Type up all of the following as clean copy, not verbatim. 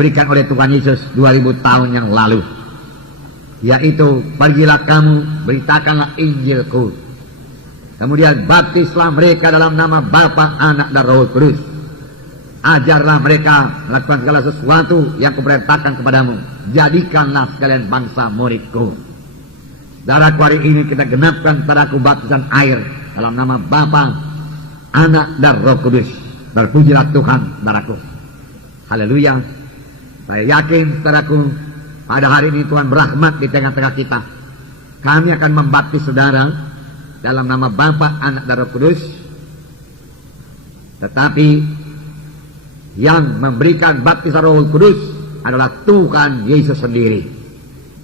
diberikan oleh Tuhan Yesus 2000 tahun yang lalu, yaitu pergilah kamu, beritakanlah Injilku, kemudian baptislah mereka dalam nama Bapa, Anak dan Roh Kudus, ajarlah mereka melakukan segala sesuatu yang kuperintahkan kepadamu, jadikanlah sekalian bangsa muridku. Saudaraku, hari ini kita genapkan saudaraku baptisan air dalam nama Bapa, Anak dan Roh Kudus. Terpujilah Tuhan, saudaraku. Haleluya. Saya yakin saudaraku, pada hari ini Tuhan berahmat di tengah-tengah kita. Kami akan membaptis saudara dalam nama Bapa, Anak dan Roh Kudus. Tetapi yang memberikan baptisan Roh Kudus adalah Tuhan Yesus sendiri.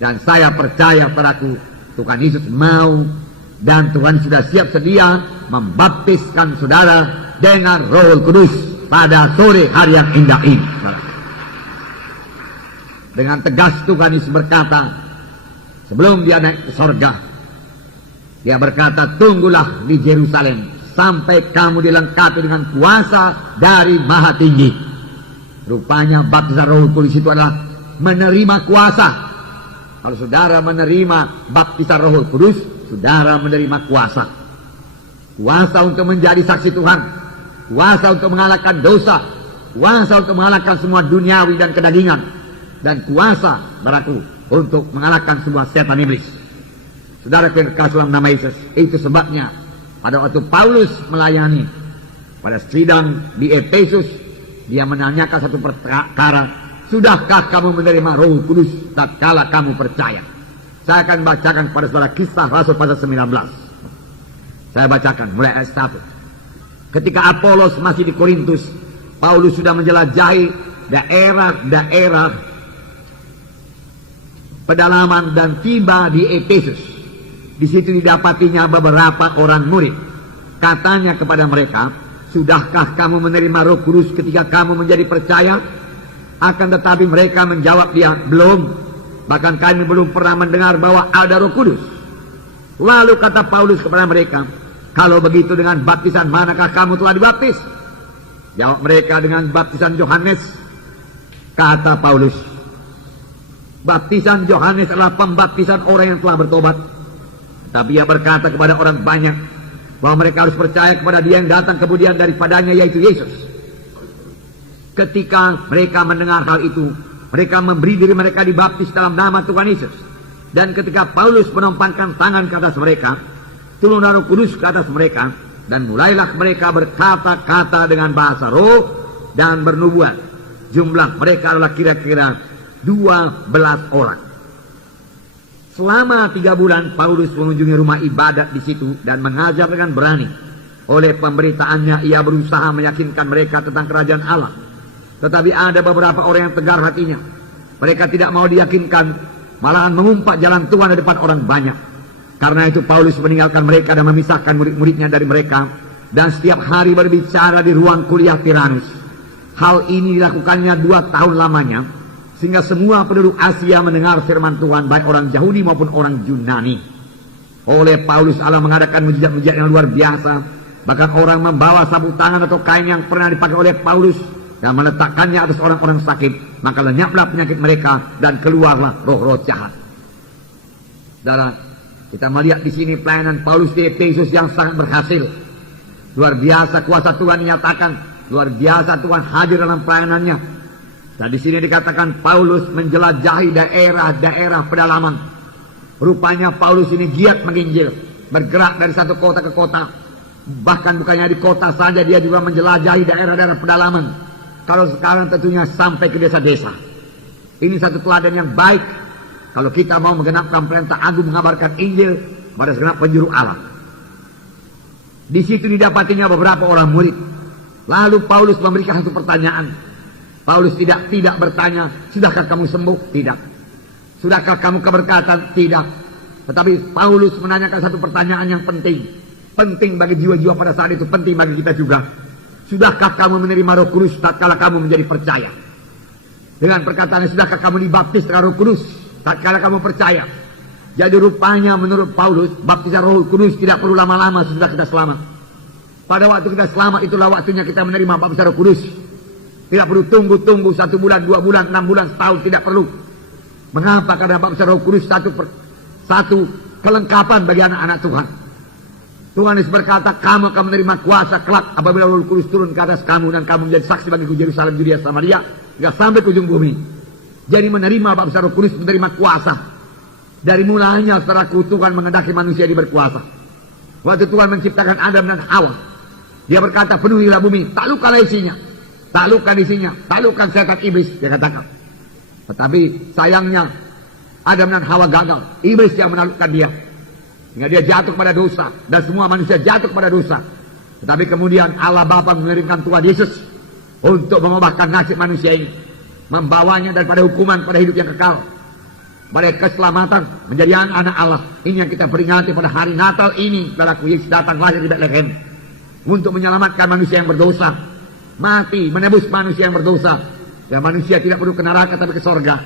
Dan saya percaya saudaraku, Tuhan Yesus mau dan Tuhan sudah siap sedia membaptiskan saudara dengan Roh Kudus pada sore hari yang indah ini. Dengan tegas Tuhan Yesus berkata, sebelum dia naik ke sorga, dia berkata, tunggulah di Yerusalem sampai kamu dilengkapi dengan kuasa dari Maha Tinggi. Rupanya baptisan Roh Kudus itu adalah menerima kuasa. Kalau saudara menerima baptisan Roh Kudus, saudara menerima kuasa. Kuasa untuk menjadi saksi Tuhan, kuasa untuk mengalahkan dosa, kuasa untuk mengalahkan semua duniawi dan kedagingan, dan kuasa beraku untuk mengalahkan semua setan iblis. Saudara kekasih dalam nama Yesus, itu sebabnya pada waktu Paulus melayani pada sidang di Efesus, dia menanyakan satu perkara, sudahkah kamu menerima Roh Kudus tatkala kamu percaya? Saya akan bacakan kepada saudara Kisah Rasul pasal 19. Saya bacakan mulai ayat 1. Ketika Apolos masih di Korintus, Paulus sudah menjelajahi daerah-daerah pedalaman dan tiba di Efesus. Di situ didapatinya beberapa orang murid. Katanya kepada mereka, sudahkah kamu menerima Roh Kudus ketika kamu menjadi percaya? Akan tetapi mereka menjawab dia, belum. Bahkan kami belum pernah mendengar bahwa ada Roh Kudus. Lalu kata Paulus kepada mereka, kalau begitu dengan baptisan manakah kamu telah dibaptis? Jawab mereka, dengan baptisan Yohanes. Kata Paulus, baptisan Yohanes adalah pembaptisan orang yang telah bertobat. Tapi ia berkata kepada orang banyak bahwa mereka harus percaya kepada dia yang datang kemudian daripadanya, yaitu Yesus. Ketika mereka mendengar hal itu, mereka memberi diri mereka dibaptis dalam nama Tuhan Yesus. Dan ketika Paulus menompangkan tangan ke atas mereka, turunan Roh Kudus ke atas mereka, dan mulailah mereka berkata-kata dengan bahasa roh dan bernubuat. Jumlah mereka adalah kira-kira 12 orang. Selama 3 bulan Paulus mengunjungi rumah ibadat di situ dan mengajar dengan berani. Oleh pemberitaannya ia berusaha meyakinkan mereka tentang kerajaan Allah. Tetapi ada beberapa orang yang tegar hatinya. Mereka tidak mau diyakinkan, malahan mengumpat jalan Tuhan di depan orang banyak. Karena itu Paulus meninggalkan mereka dan memisahkan murid-muridnya dari mereka, dan setiap hari berbicara di ruang kuliah Tiranus. Hal ini dilakukannya 2 tahun lamanya, sehingga semua penduduk Asia mendengar firman Tuhan, baik orang Yahudi maupun orang Yunani. Oleh Paulus Allah mengadakan mujizat-mujizat yang luar biasa. Bahkan orang membawa sapu tangan atau kain yang pernah dipakai oleh Paulus dan meletakkannya atas orang-orang sakit, maka lenyaplah penyakit mereka dan keluarlah roh-roh jahat. Saudara, kita melihat di sini pelayanan Paulus di Efesus yang sangat berhasil. Luar biasa kuasa Tuhan dinyatakan, luar biasa Tuhan hadir dalam pelayanannya. Dan di sini dikatakan Paulus menjelajahi daerah-daerah pedalaman. Rupanya Paulus ini giat menginjil, bergerak dari satu kota ke kota. Bahkan bukannya di kota saja, dia juga menjelajahi daerah-daerah pedalaman. Kalau sekarang tentunya sampai ke desa-desa. Ini satu teladan yang baik kalau kita mau menggenapkan perintah agung mengabarkan Injil pada segenap penjuru Allah. Di situ didapatinya beberapa orang murid. Lalu Paulus memberikan satu pertanyaan. Paulus tidak bertanya, sudahkah kamu sembuh? Tidak. Sudahkah kamu keberkatan? Tidak. Tetapi Paulus menanyakan satu pertanyaan yang penting. Penting bagi jiwa-jiwa pada saat itu, penting bagi kita juga. Sudahkah kamu menerima Roh Kudus tatkala kamu menjadi percaya? Dengan perkataan, sudahkah kamu dibaptis dengan Roh Kudus tatkala kamu percaya? Jadi rupanya menurut Paulus, baptisan Roh Kudus tidak perlu lama-lama sesudah kita selamat. Pada waktu kita selamat itulah waktunya kita menerima baptisan Roh Kudus. Tidak perlu tunggu 1 bulan, 2 bulan, 6 bulan, setahun, tidak perlu. Mengapa? Karena baptisan Roh Kudus satu kelengkapan bagi anak-anak Tuhan. Tuhan Yesus berkata, kamu akan menerima kuasa kelak apabila Roh Kudus turun ke atas kamu dan kamu menjadi saksi bagiku Yerusalem, Yudea, Samaria, hingga sampai ke ujung bumi. Jadi menerima baptisan Roh Kudus, menerima kuasa. Dari mulanya saudaraku, Tuhan mengendaki manusia di berkuasa. Waktu Tuhan menciptakan Adam dan Hawa, Dia berkata, penuhilah bumi, taklukkanlah isinya, taklukkan isinya, taklukkan setan iblis, Dia katakan. Tetapi sayangnya Adam dan Hawa gagal, iblis yang menaklukkan dia, sehingga dia jatuh pada dosa, dan semua manusia jatuh pada dosa. Tetapi kemudian Allah Bapa mengirimkan Tuhan Yesus untuk mengubahkan nasib manusia ini, membawanya daripada hukuman pada hidup yang kekal, pada keselamatan, menjadi anak Allah. Ini yang kita peringati pada hari Natal ini. Saudaraku, Yesus datang lahir di Bethlehem untuk menyelamatkan manusia yang berdosa, mati menebus manusia yang berdosa, dan manusia tidak perlu ke neraka tapi ke sorga.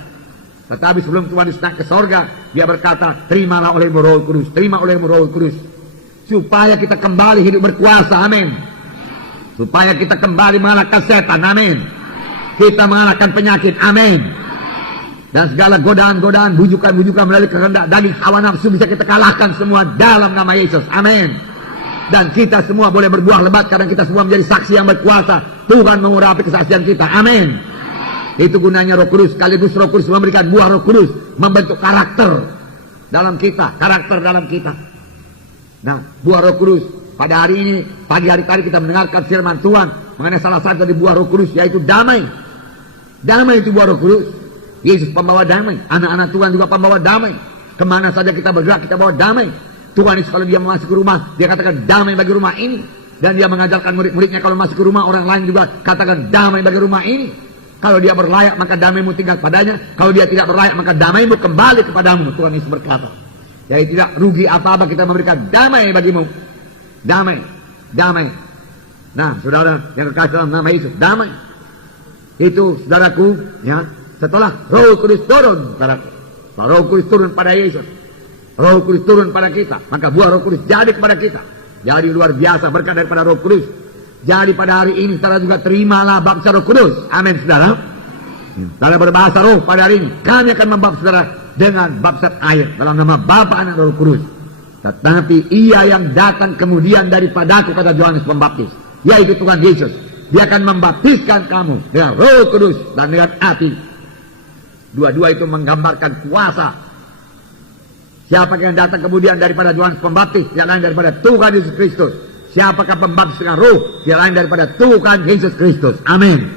Tetapi sebelum Tuhan Yesus naik ke sorga, Dia berkata, terimalah olehmu Roh Kudus, terima olehmu Roh Kudus, supaya kita kembali hidup berkuasa. Amin. Supaya kita kembali mengalahkan setan. Amin. Kita mengalahkan penyakit. Amin. Dan segala godaan-godaan, bujukan-bujukan melalui kehendak daging hawa nafsu bisa kita kalahkan semua dalam nama Yesus. Amin. Dan kita semua boleh berbuah lebat karena kita semua menjadi saksi yang berkuasa. Tuhan mengurapi kesaksian kita. Amin. Itu gunanya Roh Kudus. Sekaligus Roh Kudus memberikan buah Roh Kudus, membentuk karakter dalam kita, karakter dalam kita. Nah, buah Roh Kudus pada hari ini, pagi hari tadi kita mendengarkan firman Tuhan mengenai salah satu dari buah Roh Kudus, yaitu damai. Damai itu buah Roh Kudus. Yesus pembawa damai, anak-anak Tuhan juga pembawa damai. Kemana saja kita bergerak, kita bawa damai. Tuhan Yesus kalau dia masuk ke rumah, Dia katakan damai bagi rumah ini. Dan Dia mengajarkan murid-muridnya kalau masuk ke rumah orang lain juga katakan damai bagi rumah ini. Kalau dia berlayak maka damaimu tinggal padanya. Kalau dia tidak berlayak maka damaimu kembali kepadamu. Tuhan Yesus berkata. Jadi tidak rugi apa-apa kita memberikan damai bagimu. Damai, damai. Nah, saudara yang kekasih dalam nama Yesus, damai. Itu saudaraku, ya. Setelah Roh Kudus turun, saudaraku. Setelah Roh Kudus turun pada Yesus, Roh Kudus turun pada kita, maka buah Roh Kudus jadi kepada kita. Jadi luar biasa berkat daripada Roh Kudus. Jadi pada hari ini saudara juga terimalah baptisan Roh Kudus. Amin, saudara. Saudara berbahasa roh pada hari ini, kami akan membaptis saudara dengan baptisan air dalam nama Bapa, Anak, Roh Kudus. Tetapi Ia yang datang kemudian daripadaku, kata Yohanes Pembaptis, yaitu Tuhan Yesus, Dia akan membaptiskan kamu dengan Roh Kudus dan dengan api. Dua-dua itu menggambarkan kuasa. Siapa yang datang kemudian daripada Yohanes Pembaptis? Yang lain daripada Tuhan Yesus Kristus. Siapakah pembaptis dengan roh? Yang lain daripada Tuhan Yesus Kristus. Amin.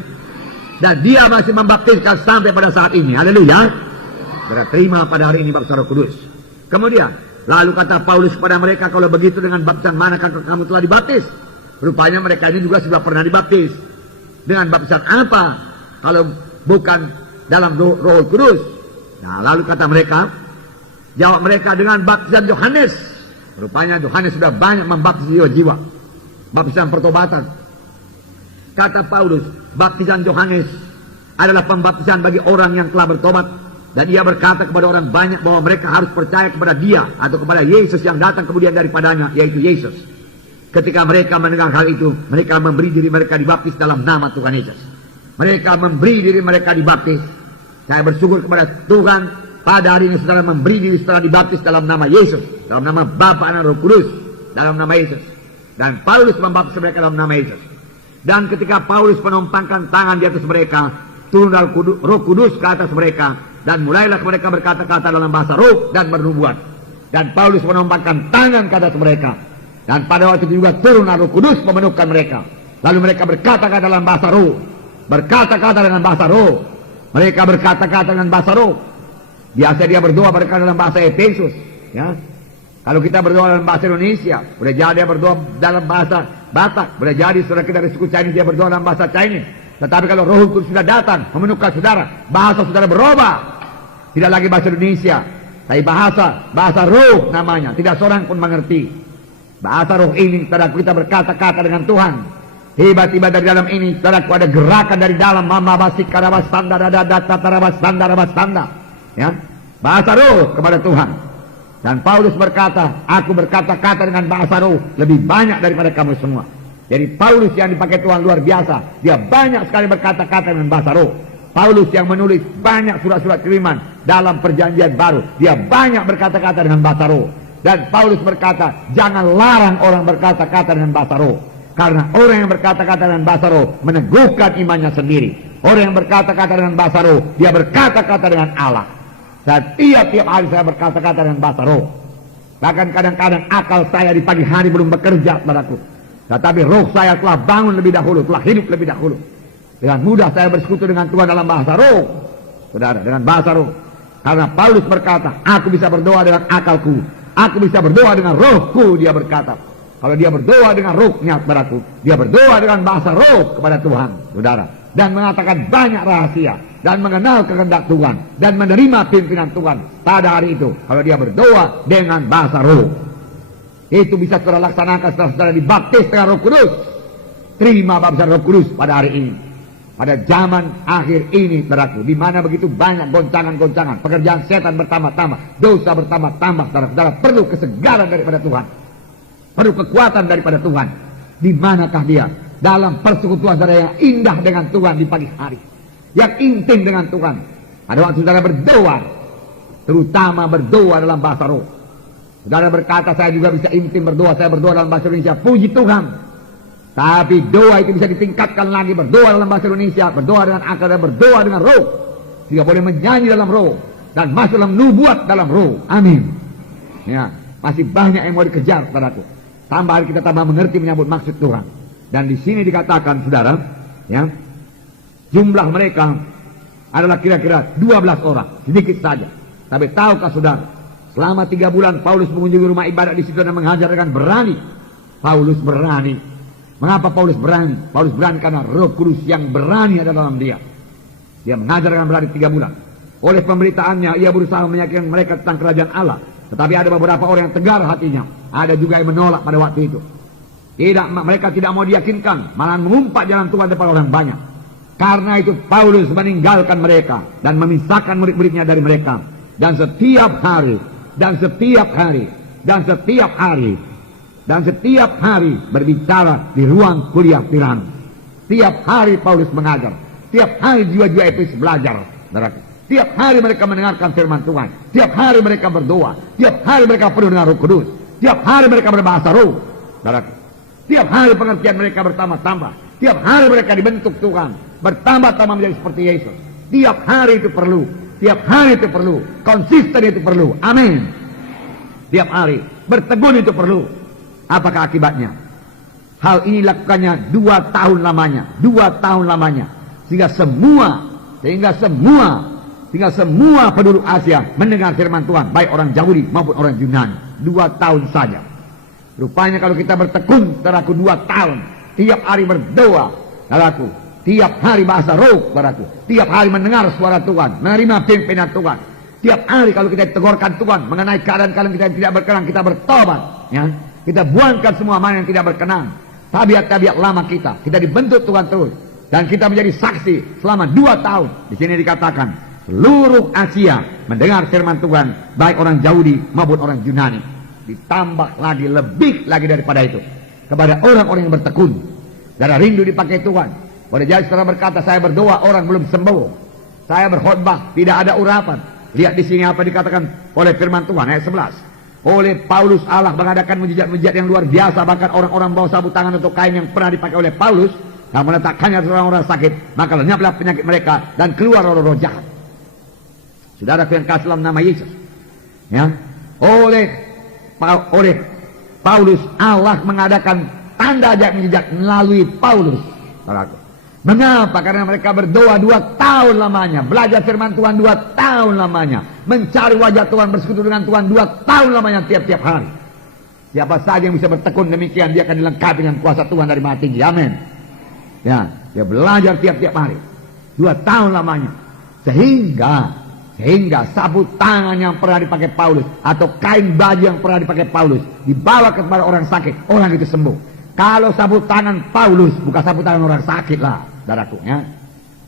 Dan Dia masih membaptiskan sampai pada saat ini. Haleluya. Terima pada hari ini baptisan Roh Kudus. Kemudian lalu kata Paulus kepada mereka, kalau begitu dengan baptisan manakah kamu telah dibaptis? Rupanya mereka ini juga sudah pernah dibaptis. Dengan baptisan apa kalau bukan dalam Roh Kudus? Nah, lalu kata mereka, jawab mereka, dengan baptisan Yohanes. Rupanya Yohanes sudah banyak membaptis jiwa-jiwa. Baptisan pertobatan. Kata Paulus, baptisan Yohanes adalah pembaptisan bagi orang yang telah bertobat. Dan ia berkata kepada orang banyak bahwa mereka harus percaya kepada Dia atau kepada Yesus yang datang kemudian daripadanya, yaitu Yesus. Ketika mereka mendengar hal itu, mereka memberi diri mereka dibaptis dalam nama Tuhan Yesus. Mereka memberi diri mereka dibaptis. Saya bersyukur kepada Tuhan. Pada hari ini saudara memberi diri setelah dibaptis dalam nama Yesus, dalam nama Bapa, Anak, Roh Kudus, dalam nama Yesus. Dan Paulus membaptis mereka dalam nama Yesus. Dan ketika Paulus menumpangkan tangan di atas mereka, turun Roh Kudus ke atas mereka, dan mulailah mereka berkata-kata dalam bahasa roh dan bernubuat. Dan Paulus menumpangkan tangan ke atas mereka, dan pada waktu itu juga turun Roh Kudus memenuhkan mereka. Lalu mereka berkata-kata dalam bahasa roh, berkata-kata dengan bahasa roh. Mereka berkata-kata dengan bahasa roh. Biasa dia berdoa berkata dalam bahasa Efesus, ya. Kalau kita berdoa dalam bahasa Indonesia, boleh jadi dia berdoa dalam bahasa Batak, boleh jadi saudara kita dari suku Chinese dia berdoa dalam bahasa Chinese. Tetapi kalau Roh Kudus sudah datang memenuhkan saudara, bahasa saudara berubah. Tidak lagi bahasa Indonesia, tapi bahasa roh namanya. Tidak seorang pun mengerti. Bahasa roh ini saudara kita berkata-kata dengan Tuhan. Tiba-tiba dari dalam ini saudaraku ada gerakan dari dalam, mama basik karabas tanda dada tatarabas tanda. Ya, bahasa roh kepada Tuhan. Dan Paulus berkata, aku berkata-kata dengan bahasa roh lebih banyak daripada kamu semua. Jadi Paulus yang dipakai Tuhan luar biasa. Dia banyak sekali berkata-kata dengan bahasa roh. Paulus yang menulis banyak surat-surat kiriman dalam perjanjian baru. Dia banyak berkata-kata dengan bahasa roh. Dan Paulus berkata, jangan larang orang berkata-kata dengan bahasa roh. Karena orang yang berkata-kata dengan bahasa roh meneguhkan imannya sendiri. Orang yang berkata-kata dengan bahasa roh, dia berkata-kata dengan Allah. Setiap hari saya berkata-kata dengan bahasa roh. Bahkan kadang-kadang akal saya di pagi hari belum bekerja, saudaraku. Tetapi roh saya telah bangun lebih dahulu, telah hidup lebih dahulu. Dengan mudah saya bersekutu dengan Tuhan dalam bahasa roh. Saudara, dengan bahasa roh. Karena Paulus berkata, aku bisa berdoa dengan akalku. Aku bisa berdoa dengan rohku, dia berkata. Kalau dia berdoa dengan rohnya, saudaraku, dia berdoa dengan bahasa roh kepada Tuhan, saudara. Dan mengatakan banyak rahasia. Dan mengenal kehendak Tuhan. Dan menerima pimpinan Tuhan pada hari itu. Kalau dia berdoa dengan bahasa roh. Itu bisa saudara laksanakan setelah saudara dibaptis dengan Roh Kudus. Terima baptisan Roh Kudus pada hari ini. Pada zaman akhir ini, saudaraku, di mana begitu banyak goncangan-goncangan, pekerjaan setan bertambah-tambah, dosa bertambah-tambah, saudara-saudara perlu kesegaran daripada Tuhan, perlu kekuatan daripada Tuhan. Di manakah dia? Dalam persekutuan saudara yang indah dengan Tuhan di pagi hari, yang intim dengan Tuhan. Ada waktu saudara berdoa, terutama berdoa dalam bahasa roh. Saudara berkata, saya juga bisa intim berdoa, saya berdoa dalam bahasa Indonesia, puji Tuhan. Tapi doa itu bisa ditingkatkan lagi, berdoa dalam bahasa Indonesia, berdoa dengan akal dan berdoa dengan roh. Sehingga boleh menyanyi dalam roh dan masuk dalam nubuat dalam roh. Amin. Ya, masih banyak yang mau dikejar, saudaraku. Tambah hari kita tambah mengerti menyambut maksud Tuhan. Dan di sini dikatakan, saudara, ya, jumlah mereka adalah kira-kira 12 orang, sedikit saja. Tapi tahukah saudara, selama 3 bulan Paulus mengunjungi rumah ibadat di situ dan mengajar dengan berani. Paulus berani. Mengapa Paulus berani? Paulus berani karena Roh Kudus yang berani ada dalam dia. Dia mengajar dengan berani 3 bulan. Oleh pemberitaannya, ia berusaha meyakinkan mereka tentang kerajaan Allah. Tetapi ada beberapa orang yang tegar hatinya. Ada juga yang menolak pada waktu itu. Mereka tidak mau diyakinkan, malah mengumpat jalan Tuhan depan orang banyak. Karena itu Paulus meninggalkan mereka dan memisahkan murid-muridnya dari mereka. Dan setiap hari berbicara di ruang kuliah Tirannus. Tiap hari Paulus mengajar. Tiap hari jiwa-jiwa Efesus belajar. Tiap hari mereka mendengarkan firman Tuhan. Tiap hari mereka berdoa. Tiap hari mereka penuh dengan Roh Kudus. Tiap hari mereka berbahasa roh. Tiap hari pengertian mereka bertambah-tambah. Tiap hari mereka dibentuk Tuhan, bertambah-tambah menjadi seperti Yesus. Tiap hari itu perlu. Tiap hari itu perlu. Konsisten itu perlu. Amin. Tiap hari bertegun itu perlu. Apakah akibatnya? Hal ini lakukannya 2 tahun lamanya. 2 tahun lamanya. Sehingga semua penduduk Asia mendengar firman Tuhan. Baik orang Yahudi maupun orang Yunani. 2 tahun saja. Rupanya kalau kita bertekun, saudaraku, 2 tahun. Tiap hari berdoa, saudaraku. Tiap hari bahasa roh, saudaraku. Tiap hari mendengar suara Tuhan. Menerima pimpinan Tuhan. Tiap hari kalau kita ditegurkan Tuhan mengenai keadaan-keadaan kita yang tidak berkenan, kita bertobat. Ya. Kita buangkan semua mana yang tidak berkenan. Tabiat-tabiat lama kita. Kita dibentuk Tuhan terus. Dan kita menjadi saksi selama 2 tahun. Di sini dikatakan, seluruh Asia mendengar firman Tuhan. Baik orang Yahudi maupun orang Yunani. Ditambah lagi, lebih lagi daripada itu. Kepada orang-orang yang bertekun. Darah rindu dipakai Tuhan. Boleh jadi saudara berkata, saya berdoa orang belum sembuh. Saya berkhotbah, tidak ada urapan. Lihat di sini apa dikatakan oleh firman Tuhan, ayat 11. Oleh Paulus Allah mengadakan mujizat-mujizat yang luar biasa. Bahkan orang-orang bawa sabut tangan untuk kain yang pernah dipakai oleh Paulus. Yang meletakkannya orang-orang sakit. Maka lenyaplah penyakit mereka. Dan keluar roh-roh jahat. Saudara yang kasih dalam nama Yesus. Ya. Oleh Paulus Allah mengadakan tanda ajaib mujizat melalui Paulus. Mengapa? Karena mereka berdoa 2 tahun lamanya. Belajar firman Tuhan 2 tahun lamanya. Mencari wajah Tuhan, bersekutu dengan Tuhan 2 tahun lamanya tiap-tiap hari. Siapa saja yang bisa bertekun demikian, dia akan dilengkapi dengan kuasa Tuhan dari Maha Tinggi. Amin. Ya, dia belajar tiap-tiap hari. 2 tahun lamanya. Sehingga sabut tangan yang pernah dipakai Paulus atau kain baju yang pernah dipakai Paulus dibawa kepada orang sakit, orang itu sembuh. Kalau sabut tangan Paulus bukan sabut tangan orang sakit lah, saudaraku, ya.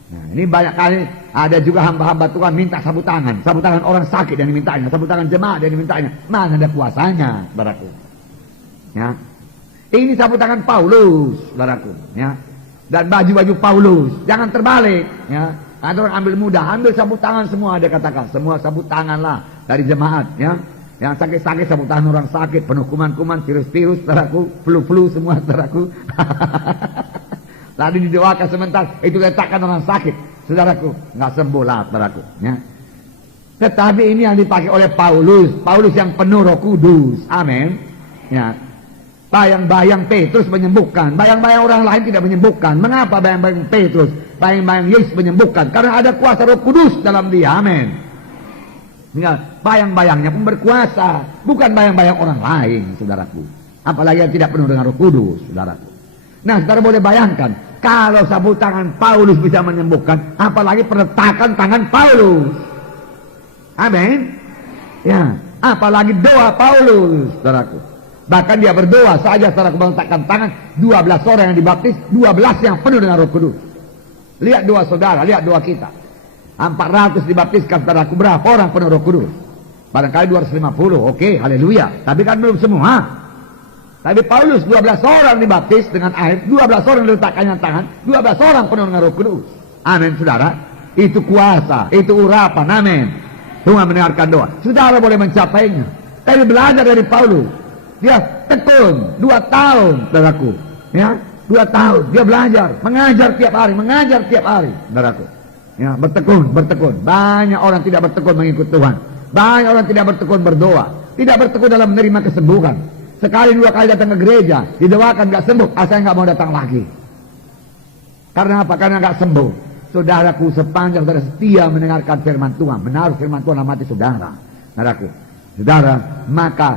Nah, ini banyak kali ada juga hamba-hamba Tuhan minta sabut tangan orang sakit yang dimintanya, sabut tangan jemaat yang dimintanya. Mana ada kuasanya, saudaraku? Ya. Ini sabut tangan Paulus, saudaraku, ya. Dan baju-baju Paulus, jangan terbalik, ya. Ada orang ambil mudah, ambil sabut tangan semua, dia katakan, semua sabut tangan lah dari jemaat, ya. Yang sakit-sakit sabut tangan orang sakit, penuh kuman-kuman, virus-virus, saudaraku, flu-flu semua, saudaraku. Lalu didoakan sebentar, itu letakkan orang sakit, saudaraku, nggak sembuh lah, saudaraku, ya. Tetapi ini yang dipakai oleh Paulus, Paulus yang penuh Roh Kudus, amin, ya. Bayang-bayang Petrus menyembuhkan, bayang-bayang orang lain tidak menyembuhkan. Mengapa bayang-bayang Petrus, bayang-bayang Yesus menyembuhkan? Karena ada kuasa Roh Kudus dalam dia, amin. Ya, bayang-bayangnya pun berkuasa, bukan bayang-bayang orang lain, saudaraku. Apalagi yang tidak penuh dengan Roh Kudus, saudaraku. Nah, saudara boleh bayangkan, kalau sabut tangan Paulus bisa menyembuhkan, apalagi peletakan tangan Paulus. Amin. Ya, apalagi doa Paulus, saudaraku. Bahkan dia berdoa saja, saudaraku, meletakkan tangan, 12 orang yang dibaptis, 12 yang penuh dengan Roh Kudus. Lihat doa saudara, lihat doa kita. 400 dibaptiskan, saudaraku, berapa orang penuh Roh Kudus? Barangkali 250, oke, haleluya. Tapi kan belum semua. Tapi Paulus 12 orang dibaptis dengan air, 12 orang diletakkannya tangan, 12 orang penuh dengan Roh Kudus. Amin, saudara. Itu kuasa, itu urapan, amin. Tuhan mendengarkan doa. Saudara boleh mencapainya. Tapi belajar dari Paulus. Dia tekun 2 tahun, saudaraku. Ya, 2 tahun dia belajar, mengajar tiap hari, saudaraku. Ya, bertekun. Banyak orang tidak bertekun mengikut Tuhan. Banyak orang tidak bertekun berdoa, tidak bertekun dalam menerima kesembuhan. Sekali 2 kali datang ke gereja, didoakan gak sembuh, asalnya gak mau datang lagi. Karena apa? Karena gak sembuh. Saudaraku, sepanjang saudara setia mendengarkan firman Tuhan, menaruh firman Tuhan dalam hati saudara, saudaraku, saudara, maka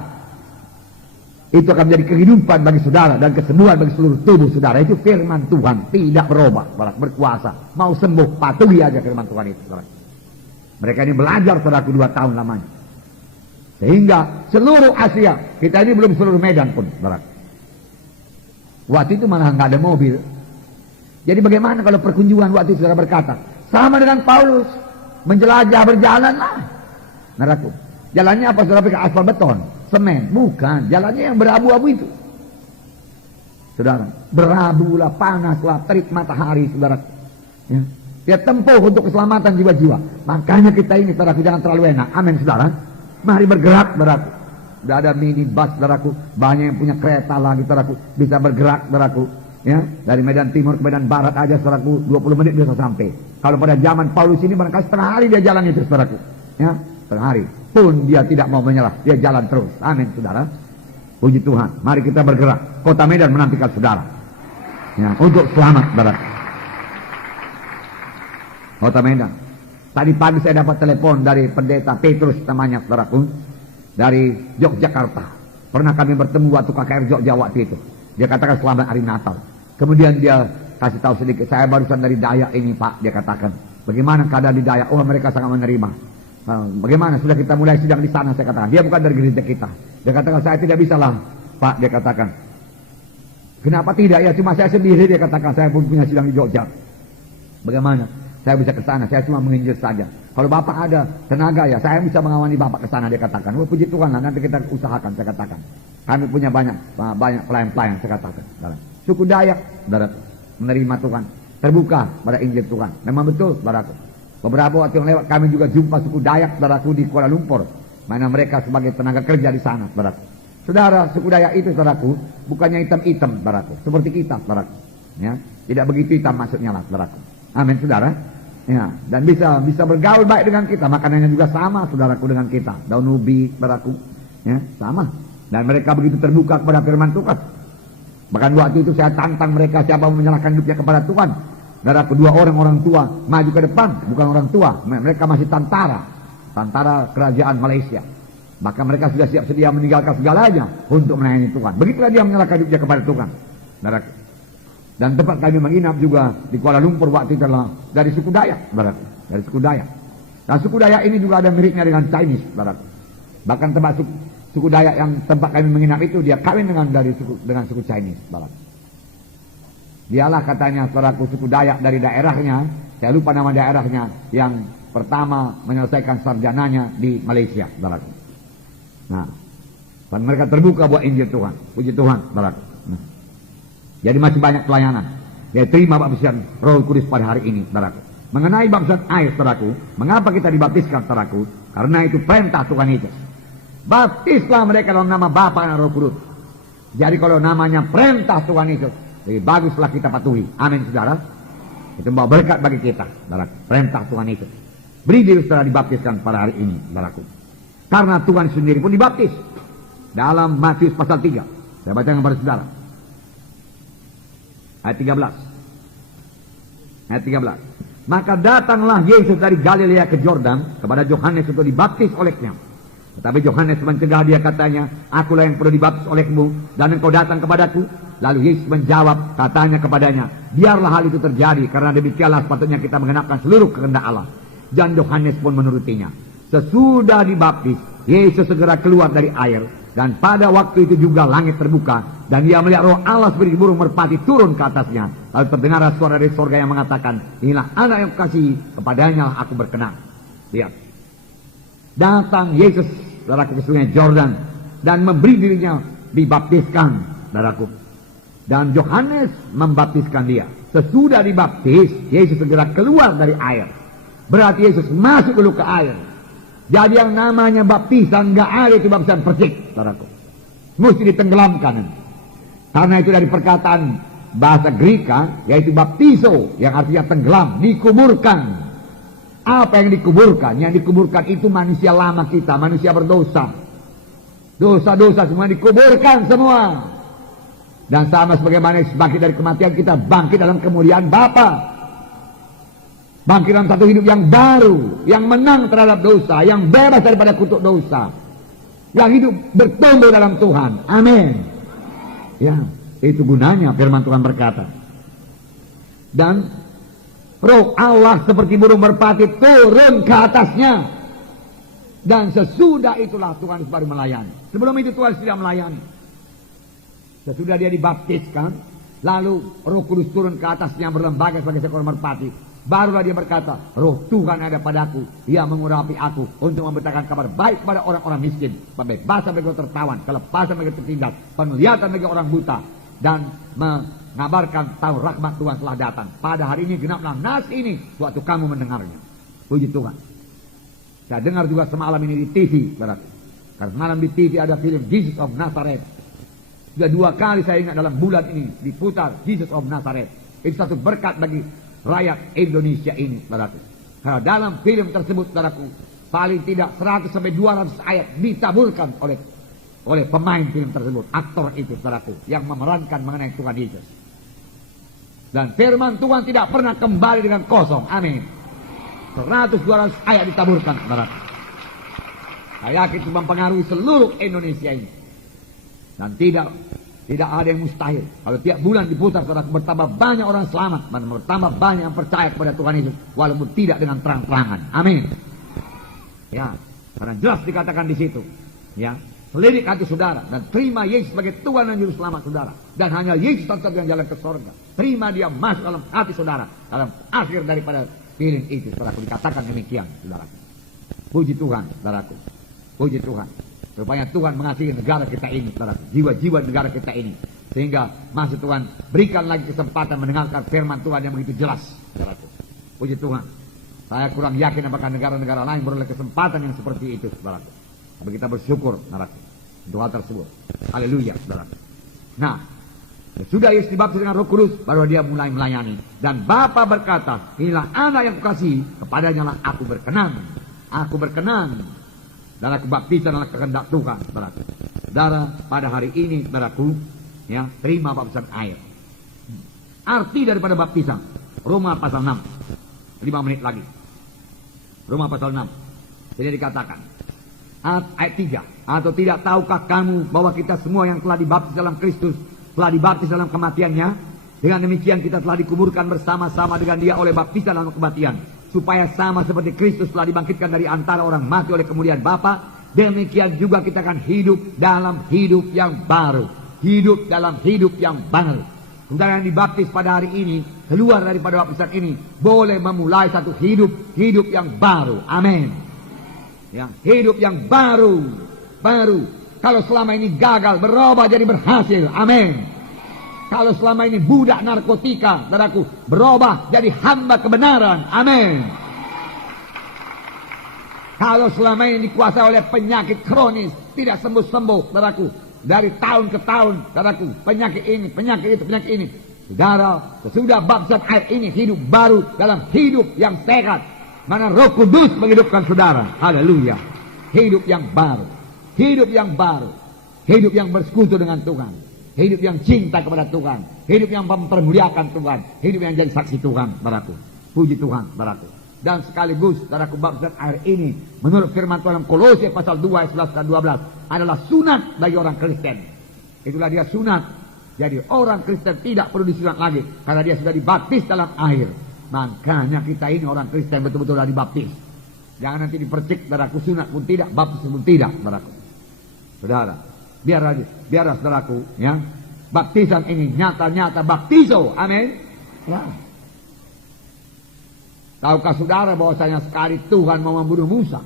itu akan menjadi kehidupan bagi saudara dan kesembuhan bagi seluruh tubuh saudara. Itu firman Tuhan, tidak berubah, berkuasa. Mau sembuh, patuhi aja firman Tuhan itu, saudara. Mereka ini belajar, saudaraku, 2 tahun lamanya. Sehingga seluruh Asia, kita ini belum seluruh Medan pun, saudara. Waktu itu malah nggak ada mobil. Jadi bagaimana kalau perkunjungan waktu itu, saudara berkata, sama dengan Paulus, menjelajah, berjalanlah. Saudaraku, jalannya apa, saudara, pakai aspal beton, semen? Bukan, jalannya yang berabu-abu itu. Saudara, berabulah, panaslah, terik matahari, saudara. Ya. Dia tempuh untuk keselamatan jiwa-jiwa. Makanya kita ini, saudaraku, jangan terlalu enak. Amin, saudara. Mari bergerak, saudaraku. Sudah ada minibus, saudaraku. Banyak yang punya kereta lagi, saudaraku. Bisa bergerak, saudaraku. Ya, dari Medan Timur ke Medan Barat aja, saudaraku, 20 menit bisa sampai. Kalau pada zaman Paulus ini barangkali setengah hari dia jalan itu, saudaraku. Ya, setengah hari. Pun dia tidak mau menyerah, dia jalan terus. Amin, saudara. Puji Tuhan. Mari kita bergerak. Kota Medan menantikan saudara. Ya, untuk selamat, saudara. Kota Medan. Tadi pagi saya dapat telepon dari pendeta Petrus namanya, saudaraku, dari Yogyakarta. Pernah kami bertemu waktu KKR Jogja waktu itu. Dia katakan selamat hari Natal. Kemudian dia kasih tahu sedikit, saya barusan dari Dayak ini, Pak. Dia katakan, bagaimana keadaan di Dayak? Oh, mereka sangat menerima. Bagaimana, sudah kita mulai sidang di sana, saya katakan. Dia bukan dari gereja kita. Dia katakan, saya tidak bisa lah, Pak. Dia katakan, kenapa tidak? Ya cuma saya sendiri, dia katakan, saya pun punya sidang di Jogja. Bagaimana? Saya bisa ke sana, saya cuma menginjil saja. Kalau Bapak ada tenaga ya, saya bisa mengawani Bapak ke sana, dia katakan. Oh, puji Tuhan lah, nanti kita usahakan, saya katakan. Kami punya banyak pelayan-pelayan, saya katakan. Suku Dayak, saudara, menerima Tuhan, terbuka pada Injil Tuhan. Memang betul, saudaraku. Beberapa waktu yang lewat kami juga jumpa suku Dayak, saudaraku, di Kuala Lumpur. Mana mereka sebagai tenaga kerja di sana, saudaraku. Saudara, suku Dayak itu, saudaraku, bukannya hitam-hitam, saudaraku. Seperti kita, saudaraku. Ya, tidak begitu hitam maksudnya lah, saudaraku. Amin, saudara. Ya, dan bisa bergaul baik dengan kita. Makanannya juga sama, saudaraku, dengan kita. Daun ubi, saudaraku. Ya, sama. Dan mereka begitu terbuka kepada firman Tuhan. Bahkan waktu itu saya tantang mereka, siapa mau menyerahkan hidupnya kepada Tuhan. Saudaraku, 2 orang tua maju ke depan, bukan orang tua. Mereka masih tentara kerajaan Malaysia. Maka mereka sudah siap sedia meninggalkan segalanya untuk melayani Tuhan. Begitulah dia menyerahkan hidupnya kepada Tuhan, saudaraku. Dan tempat kami menginap juga di Kuala Lumpur waktu itu adalah dari suku Dayak, saudaraku. Dari suku Dayak. Dan suku Dayak ini juga ada miripnya dengan Chinese, saudaraku. Bahkan tempat suku Dayak yang tempat kami menginap itu dia kawin dengan suku Chinese, saudaraku. Dialah katanya, saudaraku, suku Dayak dari daerahnya, saya lupa nama daerahnya, yang pertama menyelesaikan sarjananya di Malaysia, saudaraku. Nah, dan mereka terbuka buat Injil Tuhan. Puji Tuhan, saudaraku. Nah, jadi masih banyak pelayanan. Dia terima baptisan Roh Kudus pada hari ini, saudaraku. Mengenai baptisan air, saudaraku, mengapa kita dibaptiskan, saudaraku? Karena itu perintah Tuhan Yesus. Baptislah mereka dalam nama Bapa dan Roh Kudus. Jadi kalau namanya perintah Tuhan Yesus, lebih baguslah kita patuhi. Amin, saudara. Itu membawa berkat bagi kita, saudara. Perintah Tuhan Yesus. Beri diri saudara dibaptiskan pada hari ini, saudaraku. Karena Tuhan sendiri pun dibaptis. Dalam Matius pasal 3. Saya bacakan kepada saudara. Ayat 13. Ayat 13. Maka datanglah Yesus dari Galilea ke Yordan kepada Yohanes untuk dibaptis olehnya. Tetapi Yohanes mencegah dia, katanya, akulah yang perlu dibaptis olehmu, dan engkau datang kepadaku. Lalu Yesus menjawab, katanya kepadanya, biarlah hal itu terjadi, karena demikianlah sepatutnya kita mengenapkan seluruh kehendak Allah. Dan Yohanes pun menurutinya. Sesudah dibaptis, Yesus segera keluar dari air, dan pada waktu itu juga langit terbuka, dan dia melihat Roh Allah seperti burung merpati turun ke atasnya. Lalu terdengar suara dari surga yang mengatakan, inilah anak yang kukasihi, kepadanya aku berkenan. Lihat, datang Yesus, saudaraku, ke sungai Jordan, dan memberi dirinya dibaptiskan, saudaraku. Dan Yohanes membaptiskan dia. Sesudah dibaptis, Yesus segera keluar dari air. Berarti Yesus masuk dulu ke air. Jadi yang namanya baptisan nggak ada itu baptisan persik, saudaraku. Mesti ditenggelamkan. Karena itu dari perkataan bahasa Greka, yaitu baptizo, yang artinya tenggelam, dikuburkan. Apa yang dikuburkan? Yang dikuburkan itu manusia lama kita, manusia berdosa. Dosa-dosa semua dikuburkan semua. Dan sama sebagaimana bangkit dari kematian, kita bangkit dalam kemuliaan Bapa. Bangkit dalam satu hidup yang baru, yang menang terhadap dosa, yang bebas daripada kutuk dosa, yang hidup bertumbuh dalam Tuhan. Amin. Ya, itu gunanya firman Tuhan berkata. Dan Roh Allah seperti burung merpati turun ke atasnya. Dan sesudah itulah Tuhan baru melayani. Sebelum itu Tuhan sudah melayani. Sesudah dia dibaptiskan, lalu Roh Kudus turun ke atasnya berlembaga sebagai seekor merpati. Barulah dia berkata, Roh Tuhan ada padaku, Dia mengurapi aku untuk memberitakan kabar baik pada orang-orang miskin, pembebasan bagi orang tertawan, kelepasan bagi tertindas, penglihatan bagi orang buta, dan mengabarkan tahu rahmat Tuhan telah datang. Pada hari ini genaplah nas ini waktu kamu mendengarnya. Puji Tuhan. Saya dengar juga semalam ini di TV, berarti. Karena semalam di TV ada film Jesus of Nazareth. Sudah 2 kali saya ingat dalam bulan ini diputar Jesus of Nazareth. Itu satu berkat bagi rakyat Indonesia ini, saudaraku. Karena dalam film tersebut, saudaraku, paling tidak 100 sampai 200 ayat ditaburkan oleh pemain film tersebut, aktor itu, saudaraku, yang memerankan mengenai Tuhan Yesus. Dan firman Tuhan tidak pernah kembali dengan kosong. Amin. 100-200 ayat ditaburkan, saudaraku. Saya yakin itu mempengaruhi seluruh Indonesia ini. Dan tidak ada yang mustahil. Kalau tiap bulan diputar, saudara, bertambah banyak orang selamat, dan bertambah banyak yang percaya kepada Tuhan Yesus, walaupun tidak dengan terang-terangan. Amin. Ya, karena jelas dikatakan di situ. Ya, selidik hati saudara dan terima Yesus sebagai Tuhan dan Juru Selamat saudara. Dan hanya Yesus satu yang jalan ke surga. Terima Dia masuk dalam hati saudara, dalam akhir daripada piring itu, saudaraku, dikatakan demikian, saudara. Puji Tuhan, saudaraku. Puji Tuhan. Rupanya Tuhan mengasihi negara kita ini, saudara, jiwa-jiwa negara kita ini. Sehingga masih Tuhan berikan lagi kesempatan mendengarkan firman Tuhan yang begitu jelas, saudara. Puji Tuhan. Saya kurang yakin apakah negara-negara lain beroleh kesempatan yang seperti itu, saudara. Tapi kita bersyukur, saudara, untuk hal tersebut. Haleluya, saudara. Nah, sudah Yesus dibaptis dengan Roh Kudus, baru dia mulai melayani. Dan Bapa berkata, inilah anak yang kukasihi, kepadanya lah aku berkenan. Aku berkenan. Dan aku baptisan dalam kehendak Tuhan, saudara. Saudara, pada hari ini, saudaraku, ya, terima baptisan air. Arti daripada baptisan, Roma pasal 6. 5 menit lagi. Roma pasal 6. Ini dikatakan, ayat 3. Atau tidak tahukah kamu bahwa kita semua yang telah dibaptis dalam Kristus, telah dibaptis dalam kematiannya? Dengan demikian kita telah dikuburkan bersama-sama dengan Dia oleh baptisan dalam kematian. Supaya sama seperti Kristus telah dibangkitkan dari antara orang mati oleh kemuliaan Bapa, demikian juga kita akan hidup dalam hidup yang baru. Hidup dalam hidup yang baru. Saudara yang dibaptis pada hari ini, keluar daripada baptisan ini, boleh memulai satu hidup yang baru. Amin. Ya, hidup yang baru. Kalau selama ini gagal, berubah jadi berhasil. Amin. Kalau selama ini budak narkotika, saudaraku, berubah jadi hamba kebenaran. Amin. Kalau selama ini dikuasai oleh penyakit kronis, tidak sembuh-sembuh, saudaraku, dari tahun ke tahun, saudaraku, penyakit ini, penyakit itu, penyakit ini. Saudara, sesudah baptisan air ini hidup baru dalam hidup yang sehat. Mana Roh Kudus menghidupkan saudara. Haleluya. Hidup yang baru. Hidup yang baru. Hidup yang bersekutu dengan Tuhan. Hidup yang cinta kepada Tuhan. Hidup yang mempermuliakan Tuhan. Hidup yang jadi saksi Tuhan, saudaraku. Puji Tuhan, saudaraku. Dan sekaligus, saudaraku, baptisan air ini menurut firman Tuhan Kolose pasal 2 ayat 11 dan 12 adalah sunat bagi orang Kristen. Itulah dia sunat. Jadi orang Kristen tidak perlu disunat lagi karena dia sudah dibaptis dalam air. Makanya kita ini orang Kristen betul-betul sudah dibaptis. Jangan nanti dipercik, saudaraku, sunat pun tidak, baptis pun tidak, saudaraku. Saudara, biar saudaraku, ya, baptisan ini nyata-nyata baptiso. Amin. Ya. Tahukah saudara bahwasanya sekali Tuhan mau membunuh Musa?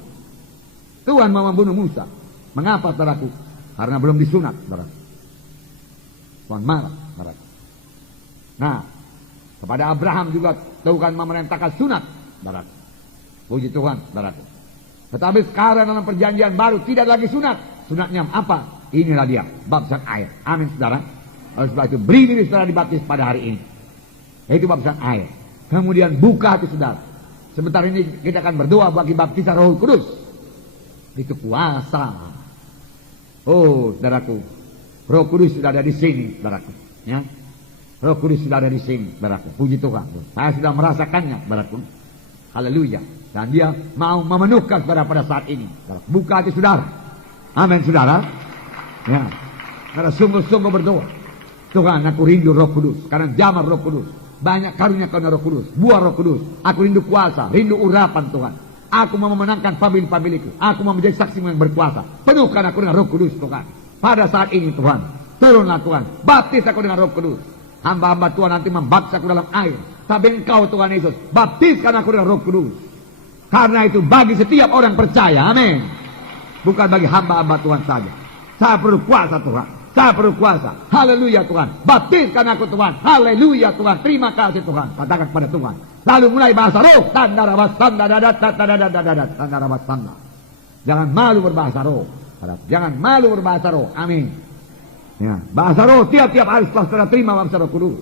Tuhan mau membunuh Musa. Mengapa, saudaraku? Karena belum disunat, saudaraku. Tuhan marah, saudaraku. Nah, kepada Abraham juga Tuhan memerintahkan sunat, saudaraku. Puji Tuhan, saudaraku. Tetapi sekarang dalam perjanjian baru tidak lagi sunat. Sunatnya apa? Inilah dia, baptisan air. Amin, saudara. Oleh sebab itu, beri diri saudara dibaptis pada hari ini. Itu baptisan air. Kemudian buka hati saudara. Sebentar ini kita akan berdoa bagi baptisan Roh Kudus. Itu kuasa. Oh, saudaraku, Roh Kudus sudah ada di sini, saudaraku. Ya, Roh Kudus sudah ada di sini, saudaraku. Puji Tuhan. Saya sudah merasakannya, saudaraku. Haleluya. Dan dia mau memenuhkan saudara pada saat ini. Buka hati saudara. Amin, saudara. Ya, karena sungguh-sungguh berdoa. Tuhan, aku rindu Roh Kudus. Karena zaman Roh Kudus. Banyak karunia karena Roh Kudus, buah Roh Kudus. Aku rindu kuasa, rindu urapan Tuhan. Aku mau memenangkan famili-familiku. Aku mau menjadi saksi yang berkuasa. Penuhkan aku dengan Roh Kudus, Tuhan. Pada saat ini, Tuhan, turunlah Tuhan. Baptis aku dengan Roh Kudus. Hamba-hamba Tuhan nanti membaptis aku dalam air. Tapi Engkau, Tuhan Yesus, baptiskan aku dengan Roh Kudus. Karena itu bagi setiap orang percaya, amin. Bukan bagi hamba-hamba Tuhan saja. Saya perlu kuasa, Tuhan. Saya perlu kuasa. Haleluya, Tuhan. Baptiskan aku, Tuhan. Haleluya, Tuhan. Terima kasih, Tuhan. Katakan kepada Tuhan. Lalu mulai bahasa roh. Tanda rabas tanda dadat tanda rabas tanda. Jangan malu berbahasa roh. Jangan malu berbahasa roh. Amin. Ya, bahasa roh tiap-tiap hari setelah saudara terima bahasa Roh Kudus.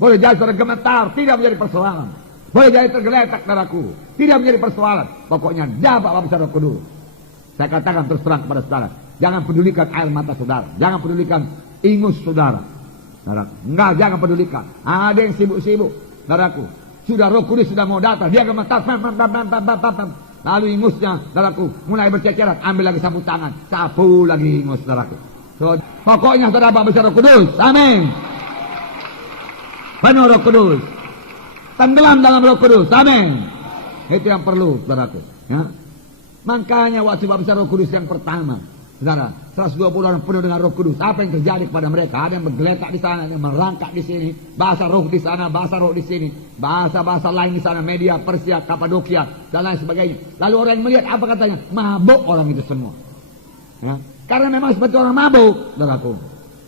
Boleh jadi saudara gemetar, tidak menjadi persoalan. Boleh jadi tergeletak, saudaraku, tidak menjadi persoalan. Pokoknya dapat bahasa Roh Kudus. Saya katakan terus terang kepada saudara. Jangan pedulikan air mata saudara. Jangan pedulikan ingus saudara. Enggak, jangan pedulikan. Ada yang sibuk-sibuk, saudaraku. Sudah Roh Kudus sudah mau datang, dia gemetar. Lalu ingusnya, saudaraku, mulai berceceran. Ambil lagi sapu tangan, sapu lagi ingus, saudaraku. So, pokoknya saudara bahasa Roh Kudus. Amin. Penuh Roh Kudus. Tenggelam dalam Roh Kudus. Amin. Itu yang perlu, saudaraku. Ya. Makanya waktu baptisan Roh Kudus yang pertama, saudara, 120 orang penuh dengan Roh Kudus. Apa yang terjadi kepada mereka? Ada yang bergeletak di sana, ada yang merangkak di sini, bahasa roh di sana, bahasa roh di sini, bahasa-bahasa lain di sana, Media, Persia, Kapadokia, dan lain sebagainya. Lalu orang yang melihat apa katanya? Mabuk orang itu semua. Ya. Karena memang seperti orang mabuk, saudaraku.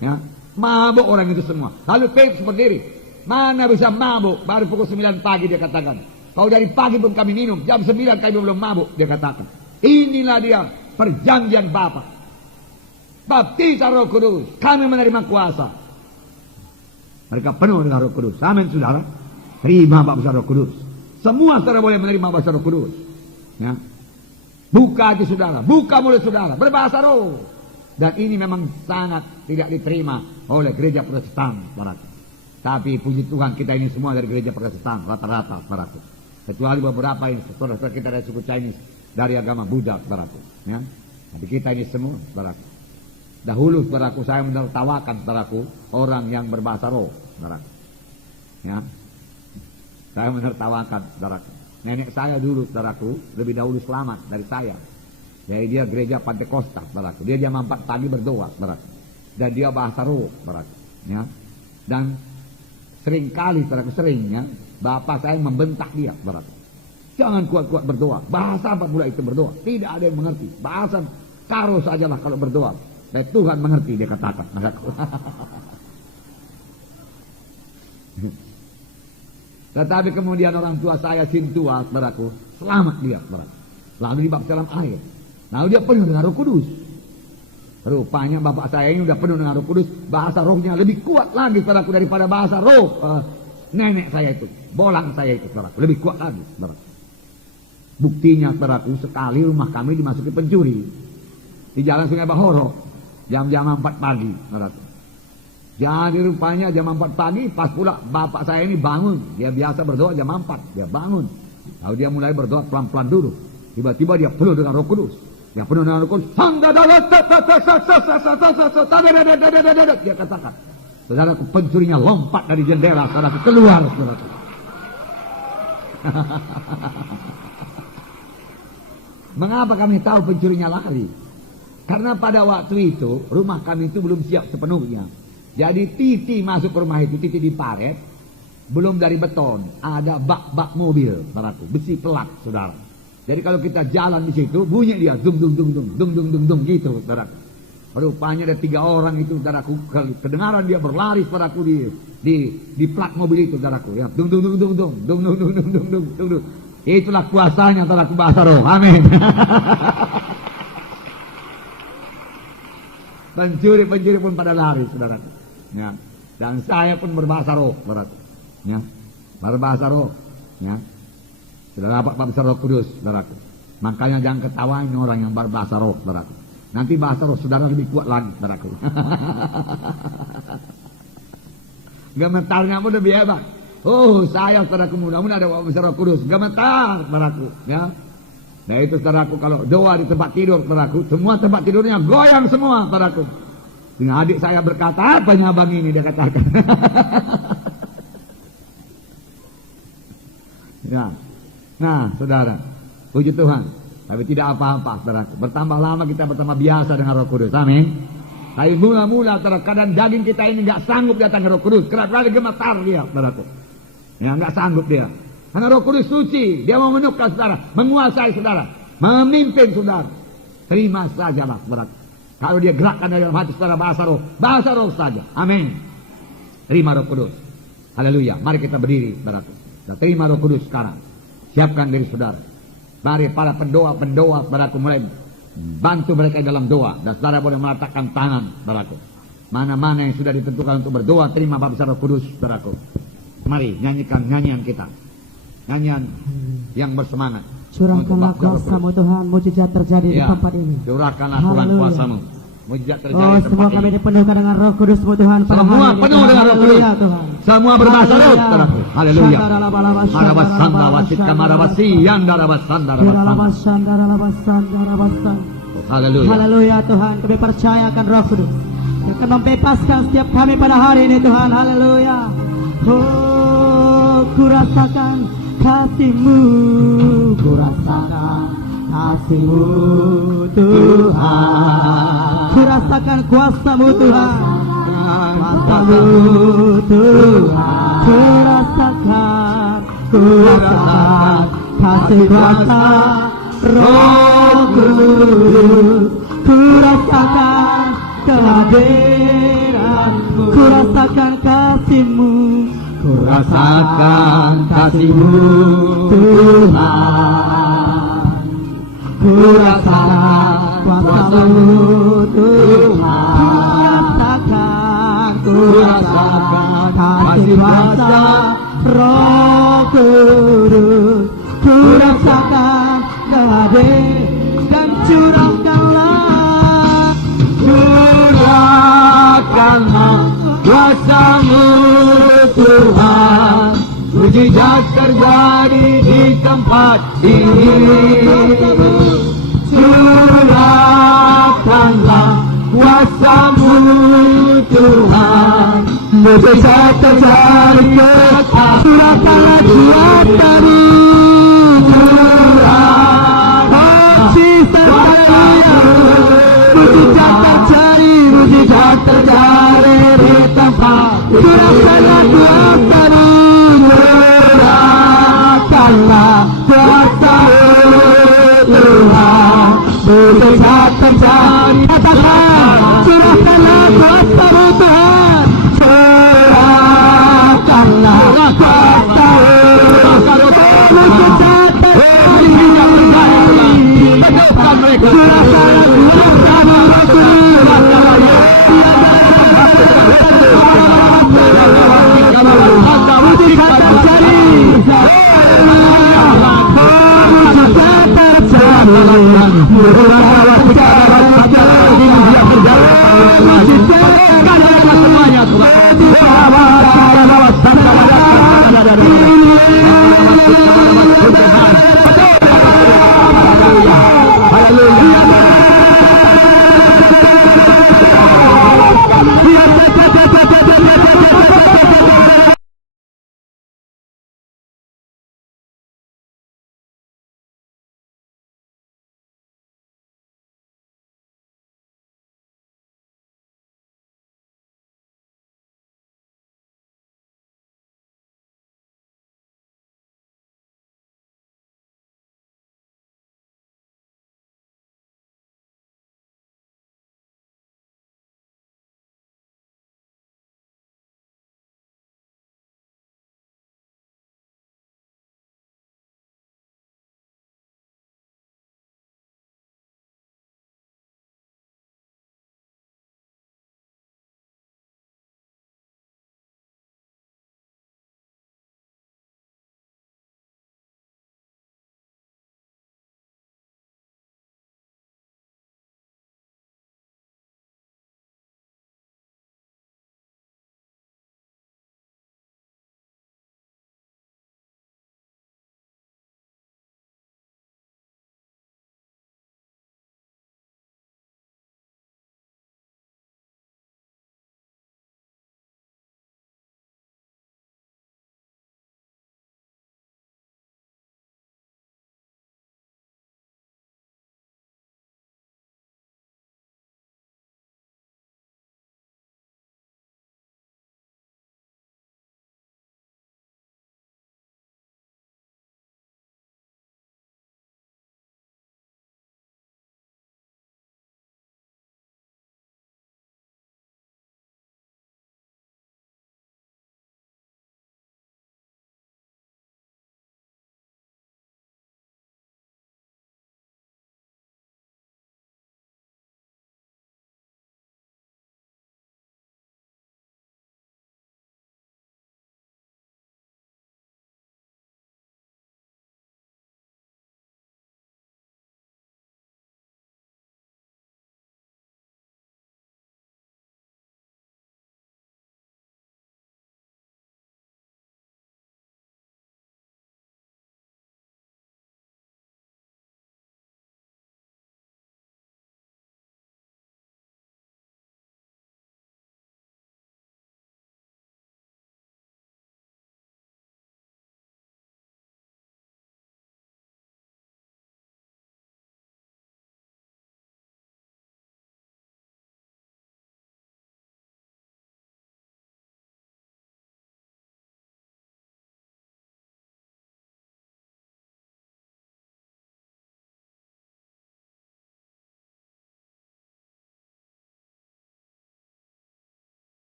Ya. Mabuk orang itu semua. Lalu Petrus berdiri. Mana bisa mabuk? Baru pukul 9 pagi dia katakan. Kalau dari pagi pun kami minum, jam 9 kami belum mabuk, dia katakan. Inilah dia perjanjian Bapa. Baptisan Roh Kudus, kami menerima kuasa. Mereka penuh dengan Roh Kudus. Amin, saudara. Terima baptisan Roh Kudus. Semua saudara boleh menerima baptisan Roh Kudus. Ya. Buka hati saudara, buka mulut saudara, berbahasa roh. Dan ini memang sangat tidak diterima oleh gereja Protestan, saudara. Tapi puji Tuhan kita ini semua dari gereja Protestan, rata-rata, saudaraku. Kecuali beberapa ini, saudara-saudara kita dari suku Chinese, dari agama Buddha, saudaraku. Ya. Tapi kita ini semua, saudaraku. Dahulu, saudaraku, saya menertawakan, saudaraku, orang yang berbahasa roh, saudaraku. Ya. Saya menertawakan, saudaraku. Nenek saya dulu, saudaraku, lebih dahulu selamat dari saya. Jadi dia gereja Pantekosta, saudaraku. Dia jam 4 pagi berdoa, saudaraku. Dan dia bahasa roh, saudaraku. Ya. Dan seringkali, saudaraku, seringnya bapak saya membentak dia, saudaraku. Jangan kuat-kuat berdoa. Bahasa apa pula itu berdoa? Tidak ada yang mengerti. Bahasa karo sajalah kalau berdoa. Dan Tuhan mengerti, dia katakan. Tetapi kemudian orang tua saya Sintua, saudaraku, selamat dia, saudara. Lalu dibaptis dalam air. Lalu dia penuh dengan Roh Kudus. Rupanya bapak saya ini udah penuh dengan Roh Kudus. Bahasa rohnya lebih kuat lagi, saudaraku, daripada bahasa roh nenek saya itu, bolang saya itu, saudaraku, lebih kuat lagi, saudaraku. Buktinya, saudaraku, sekali rumah kami dimasuki pencuri di jalan Sungai Bahoro, jam-jam 4 pagi, saudaraku. Jadi rupanya jam 4 pagi, pas pula bapak saya ini bangun. Dia biasa berdoa jam 4, dia bangun. Lalu dia mulai berdoa pelan-pelan dulu. Tiba-tiba dia penuh dengan Roh Kudus. Dia penuh dengan Roh Kudus. Dia katakan, saudaraku, pencurinya lompat dari jendela, saudaraku, keluar, saudaraku. Mengapa kami tahu pencurinya lari? Karena pada waktu itu rumah kami itu belum siap sepenuhnya. Jadi titi masuk ke rumah itu, titi diparet, belum dari beton, ada bak-bak mobil, saudaraku, besi pelat, saudara. Jadi kalau kita jalan di situ, bunyi dia dung dung dung dung dung dung dung dung gitu, saudaraku. Rupanya ada 3 orang itu, saudaraku, kedengaran dia berlari, saudaraku, di plat mobil itu, saudaraku, ya, dung dung dung dung dung dung dung dung dung dung dung dung dung. Itulah kuasanya, saudaraku, bahasa roh. Amin. Pencuri-pencuri pun pada lari, saudaraku. Ya. Dan saya pun berbahasa roh, saudaraku. Ya. Berbahasa roh. Ya. Sudah dapat bahasa Roh Kudus, saudaraku. Makanya jangan ketawain orang yang berbahasa roh, saudaraku. Nanti bahasa roh saudara lebih kuat lagi, saudaraku. Gemetarnya pun lebih hebat. Oh, saya, saudaraku, mudah-mudahan ada bahasa Roh Kudus. Gemetar, saudaraku. Ya. Nah itu, saudaraku, kalau doa di tempat tidur, saudaraku, semua tempat tidurnya goyang semua, saudaraku. Dengan adik saya berkata, apanya abang ini, dia katakan. Ya. Nah, saudara, puji Tuhan. Tapi tidak apa-apa, saudaraku. Bertambah lama kita bertambah biasa dengan Roh Kudus. Amin. Tapi mula-mula, terkadang daging kita ini nggak sanggup datang ke Roh Kudus. Kerap-kali gemetar dia, saudaraku. Ya, nggak sanggup dia. Karena Roh Kudus suci, dia mau menukar saudara, menguasai saudara, memimpin saudara. Terima sajalah, saudaraku. Kalau dia gerakkan dalam hati saudara bahasa roh saja. Amin. Terima Roh Kudus. Haleluya. Mari kita berdiri, saudaraku. Kita terima Roh Kudus sekarang. Siapkan diri saudara. Mari para pendoa-pendoa, saudaraku, mulai bantu mereka dalam doa. Dan saudara boleh meletakkan tangan, saudaraku. Mana-mana yang sudah ditentukan untuk berdoa, terima baptisan Roh Kudus, saudaraku. Mari nyanyikan nyanyian kita. Nyanyian yang bersemangat. Curahkanlah kuasa-Mu Tuhan, mujizat terjadi di tempat ini. Curahkanlah Tuhan kuasa-Mu, mujizat terjadi di tempat semua ini. kami dipenuhkan dengan Roh Kudus-Mu Tuhan. Semua penuh dengan Roh Kudus. Semua berbahasa roh, saudaraku. Haleluya. Marabasanda wasika marabasi yandara basandara basanda. Haleluya. Haleluya Tuhan, kami percayakan Roh Kudus yang akan membebaskan setiap kami pada hari ini Tuhan. Haleluya. Oh, kurasakan kasih-Mu, kurasakan kasih-Mu Tuhan, kurasakan kuasa-Mu Tuhan, kuasa-Mu Tuhan, kurasakan kasih kuasa Roh Kudus, kurasakan kehadiran-Mu, kurasakan kasih-Mu, kurasakan kasih-Mu Tuhan, kurasakan kuasa-Mu Tuhan, kurasakan kasih kuasa Roh Kudus, kurasakan kehadiran dan curahkanlah kuasa-Mu Tuhan, mujizat terjadi di tempat ini. Curahkanlah kuasa-Mu Tuhan, mujizat terjadi di tempat ini. Curahkanlah kuasa-Mu mujizat terjadi di tempat. Curahkanlah